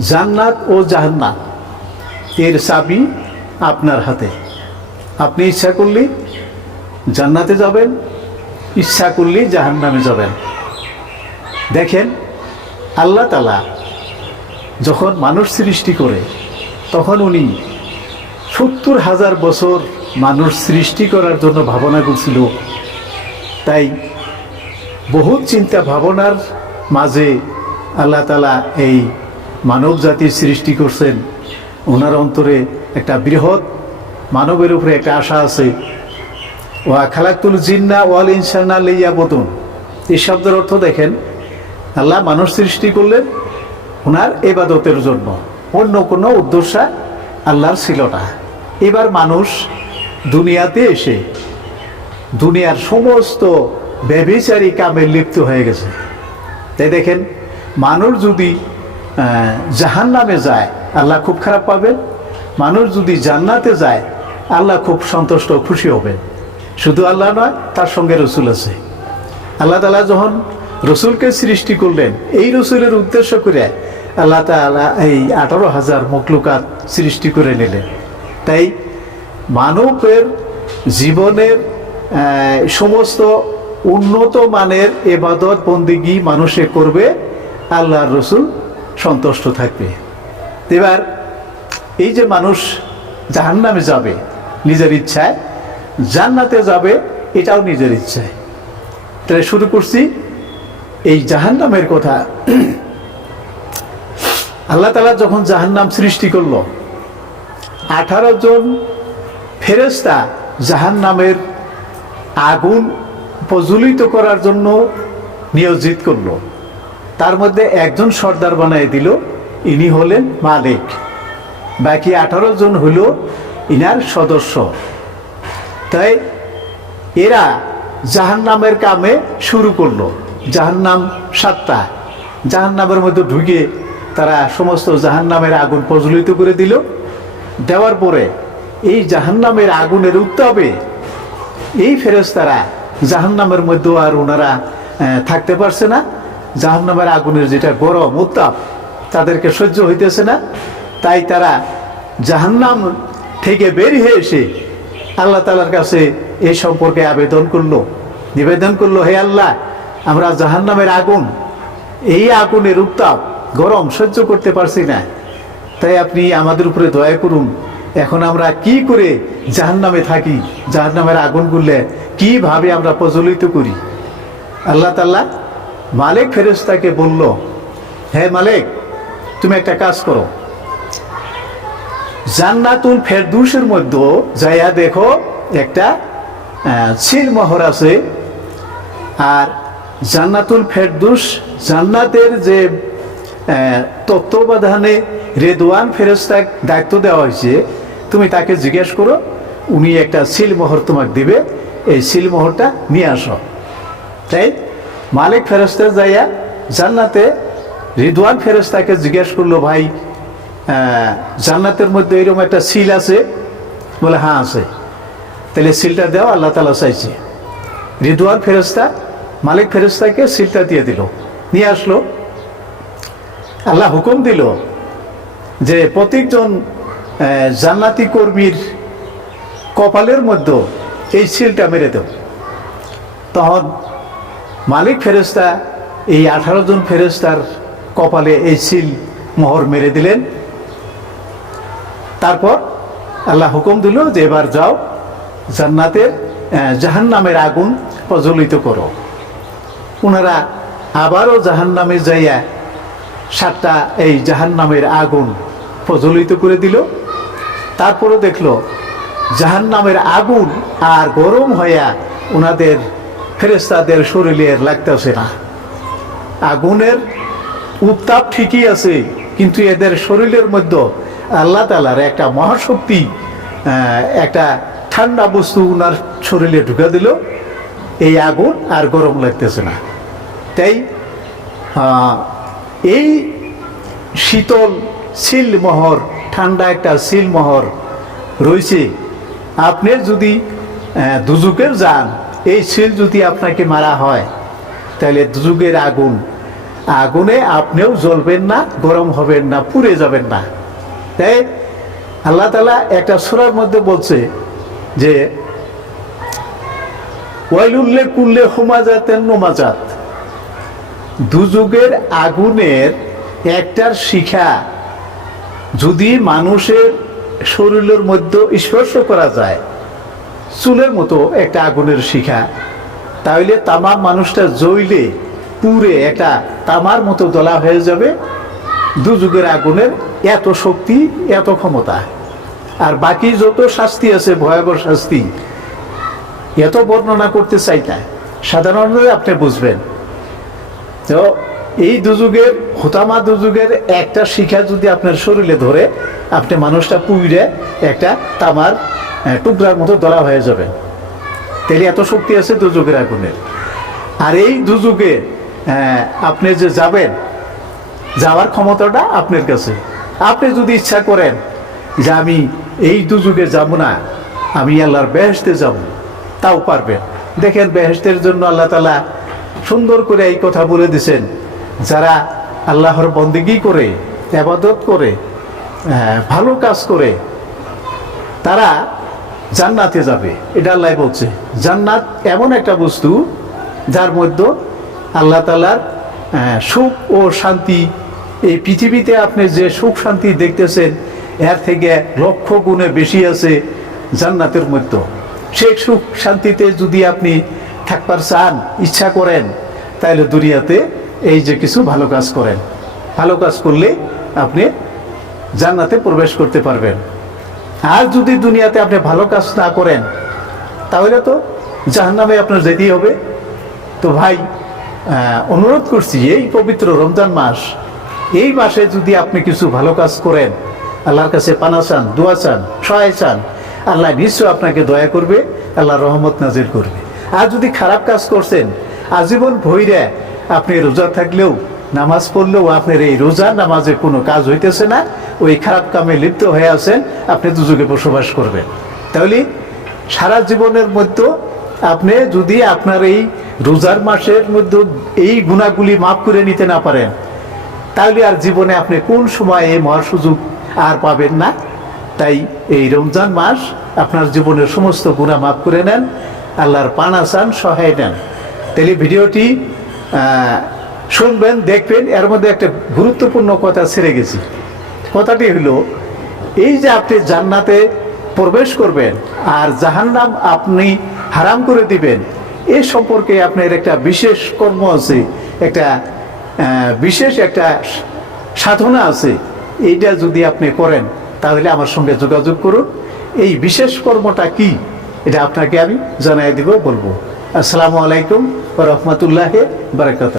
জান্নাত ও জাহান্নাত। এর চাবি আপনার হাতে। আপনি ইচ্ছা করলে জান্নাতে যাবেন, ইচ্ছা করলে জাহান্নামে যাবেন। দেখেন, আল্লাহ তালা যখন মানুষ সৃষ্টি করে, তখন উনি সত্তর হাজার বছর মানুষ সৃষ্টি করার জন্য ভাবনা করছিল। তাই বহুত চিন্তা ভাবনার মাঝে আল্লাহ তালা এই মানব জাতির সৃষ্টি করছেন, ওনার অন্তরে একটা বৃহৎ মানবের উপরে একটা আশা আছে। ওয়া খালাকুল জিন্না ওয়াল ইনসান্না লইয়া বতুন এই শব্দের অর্থ দেখেন, আল্লাহ মানুষ সৃষ্টি করলেন ওনার এবাদতের জন্য। অন্য কোনো উদ্দেশ্য আল্লাহর ছিল না। এবার মানুষ দুনিয়াতে এসে দুনিয়ার সমস্ত ব্যভিচারী কামে লিপ্ত হয়ে গেছে। তাই দেখেন, মানুষ যদি জাহান নামে যায়, আল্লাহ খুব খারাপ পাবেন। মানুষ যদি জান্নাতে যায়, আল্লাহ খুব সন্তুষ্ট খুশি হবেন। শুধু আল্লাহ নয়, তার সঙ্গে রসুল আছে। আল্লাহ তালা যখন রসুলকে সৃষ্টি করলেন, এই রসুলের উদ্দেশ্য করে আল্লাহ তালা এই আঠারো হাজার মকলুকাত সৃষ্টি করে নিলেন। তাই মানবের জীবনের সমস্ত উন্নত মানের এবাদত, বন্দিগি মানুষে করবে আল্লাহর রসুল সন্তুষ্ট থাকবে। এবার এই যে মানুষ জাহান্নামে যাবে, নিজের ইচ্ছায় জান্নাতে যাবে, এটাও নিজের ইচ্ছায়। তাহলে শুরু করছি এই জাহান্নামের কথা। আল্লাহ তালা যখন জাহান্নাম সৃষ্টি করল, আঠারো জন ফেরেস্তা জাহান্নামের আগুন প্রজ্বলিত করার জন্য নিয়োজিত করল। তার মধ্যে একজন সর্দার বানিয়ে দিল, ইনি হলেন মালিক। বাকি আঠারো জন হলো ইনার সদস্য। তাই এরা জাহান্নামের কামে শুরু করল, জাহান্নাম সাতটা। জাহান্নামের মধ্যে ঢুকে তারা সমস্ত জাহান্নামের আগুন প্রজ্বলিত করে দিল। দেওয়ার পরে এই জাহান্নামের আগুনের উত্তাপে এই ফেরেশতারা জাহান্নামের মধ্যে আর ওনারা থাকতে পারছে না। জাহান্নামের আগুনের যেটা গরম, উত্তাপ, তাদেরকে সহ্য হইতেছে না। তাই তারা জাহান্নাম থেকে বের হয়ে এসে আল্লাহ তালার কাছে এই সম্পর্কে আবেদন করল। নিবেদন করল, হে আল্লাহ, আমরা জাহান্নামের আগুন, এই আগুনের উত্তাপ, গরম সহ্য করতে পারছি না। তাই আপনি আমাদের উপরে দয়া করুন, এখন আমরা কি করে জাহান্নামে থাকি, জাহান্নামের আগুন গুললে কীভাবে আমরা প্রজ্বলিত করি? আল্লাহ তাল্লাহ মালিক ফেরেস্তাকে বলল, হে মালিক, তুমি একটা কাজ করো। জান্নাতুল ফেরদুসের মধ্যে যাইয়া দেখো একটা ছিল মোহর আছে। আর জান্নাতুল ফেরদুস জান্নাতের যে তত্ত্বাবধানে রেদওয়ান ফেরেস্তাক দায়িত্ব দেওয়া হয়েছে, তুমি তাকে জিজ্ঞেস করো, উনি একটা সিল মোহর তোমাকে দিবে, এই সিল মোহরটা নিয়ে আসো। তাই মালিক ফেরস্তা যাইয়া জান্নাতে রিদওয়ান ফেরস্তাকে জিজ্ঞেস করল, ভাই জান্নাতের মধ্যে এরকম একটা সিল আছে? বলে হ্যাঁ আছে। তাহলে সিলটা দেওয়া আল্লাহ তালা চাইছে। রিদওয়ান ফেরস্তা মালিক ফেরস্তাকে সিলটা দিয়ে দিল। নিয়ে আসলো। আল্লাহ হুকুম দিল যে প্রত্যেকজন জান্নাতি কর্মীর কপালের মধ্যে এই সিলটা মেরে দেব তখন মালিক ফেরেস্তা এই আঠারো জন ফেরেস্তার কপালে এই সিল মোহর মেরে দিলেন। তারপর আল্লাহ হুকুম দিল যে এবার যাও, জান্নাতের জাহান নামের আগুন প্রজ্বলিত করো। ওনারা আবারও জাহান নামে যাইয়া সাতটা এই জাহান নামের আগুন প্রজ্বলিত করে দিল। তারপরও দেখল জাহান নামের আগুন আর গরম হইয়া ওনাদের ফেরেস্তাদের শরীরের লাগতেছে না। আগুনের উত্তাপ ঠিকই আছে, কিন্তু এদের শরীরের মধ্যে আল্লাহ তালার একটা মহাশক্তি একটা ঠান্ডা বস্তু ওনার শরীরে ঢুকে দিল। এই আগুন আর গরম লাগতেছে না। তাই এই শীতল সিলমোহর, ঠান্ডা একটা সিলমোহর রয়েছে। আপনি যদি দুজুকের যান এই সিল যদি আপনাকে মারা হয়, তাহলে দুজুকের আগুন। আগুনে আপনিও জ্বলবেন না, গরম হবেন না, পুড়ে যাবেন না। তাই আল্লাহ তালা একটা সুরার মধ্যে বলছে যে ওয়াইলুল্লে কুল্লে হুমাজাতেন নোমাজাত। দুযুগের আগুনের একটার শিখা যদি মানুষের শরীরের মধ্যে স্পর্শ করা যায় চুলের মতো একটা আগুনের শিখা। তাহলে তামার মানুষটা জ্বইলে পুরে একটা তামার মতো দলা হয়ে যাবে। দুযুগের আগুনের এত শক্তি, এত ক্ষমতা। আর বাকি যত শাস্তি আছে, ভয়াবহ শাস্তি, এত বর্ণনা করতে চাই না। সাধারণত আপনি বুঝবেন। তো এই দুযুগের, হোতামা দুযুগের একটা শিখা যদি আপনার শরীরে ধরে, আপনি মানুষটা পুইরে একটা তামার টুকরার মতো দলা হয়ে যাবে। তাহলে এত শক্তি আছে দুযুগের আগুনের আর এই দুযুগে আহ, আপনি যে যাবেন যাওয়ার ক্ষমতাটা আপনার কাছে। আপনি যদি ইচ্ছা করেন যে আমি এই দুযুগে যাব না আমি আল্লাহর বেহেস্তে যাব তাও পারবেন। দেখেন বেহেস্তের জন্য আল্লাহ তালা সুন্দর করে এই কথা বলে দিছেন যারা আল্লাহর বন্দিগি করে আবাদত করে ভালো কাজ করে তারা জান্নাতে যাবে, এটা আল্লাহ বলছে। জান্নাত এমন একটা বস্তু যার মধ্যে আল্লাহ তালার সুখ ও শান্তি, এই পৃথিবীতে আপনি যে সুখ শান্তি দেখতেছেন, এর থেকে লক্ষ গুণে বেশি আছে জান্নাতের মধ্যে। সেই সুখ শান্তিতে যদি আপনি থাকবার চান, ইচ্ছা করেন, তাহলে দুনিয়াতে এই যে কিছু ভালো কাজ করেন। ভালো কাজ করলে আপনি জান্নাতে প্রবেশ করতে পারবেন। আর যদি দুনিয়াতে আপনি ভালো কাজ না করেন, তাহলে তো জাহান্নামে আপনার যেতেই হবে। তো ভাই অনুরোধ করছি, এই পবিত্র রমজান মাস, এই মাসে যদি আপনি কিছু ভালো কাজ করেন, আল্লাহর কাছে পানা চান, দোয়া চান, সহায় চান, আল্লাহ নিশ্চয় আপনাকে দয়া করবে আল্লাহ রহমত নাজির করবে। আর যদি খারাপ কাজ করছেন, আজীবন ভৈরে আপনি রোজা থাকলেও নামাজ পড়লেও আপনার এই রোজা নামাজে কোনো কাজ হইতেছে না, ওই খারাপ কামে লিপ্ত হয়ে আছেন, আপনি দুযোগে বসবাস করবেন। তাহলে সারা জীবনের মধ্যে আপনি যদি আপনার এই রোজার মাসের মধ্যে এই গুণাগুলি মাফ করে নিতে না পারেন, তাহলে আর জীবনে আপনি কোন সময় এই মহা সুযোগ আর পাবেন না? তাই এই রমজান মাস আপনার জীবনের সমস্ত গুণা মাফ করে নেন, আল্লাহর পানা চান, সহায় নেন। তাহলে ভিডিওটি শুনবেন, দেখবেন, এর মধ্যে একটা গুরুত্বপূর্ণ কথা ছেড়ে গেছি। কথাটি হলো, এই যে আপনি জান্নাতে প্রবেশ করবেন আর জাহান্নাম আপনি হারাম করে দিবেন, এ সম্পর্কে আপনার একটা বিশেষ কর্ম আছে, একটা বিশেষ একটা সাধনা আছে। এইটা যদি আপনি করেন, তাহলে আমার সঙ্গে যোগাযোগ করুন। এই বিশেষ কর্মটা কি, এটা আপনাকে আমি জানাই দিব, বলব। আসসালামু আলাইকুম রহমতুল্লাহ বারাকাত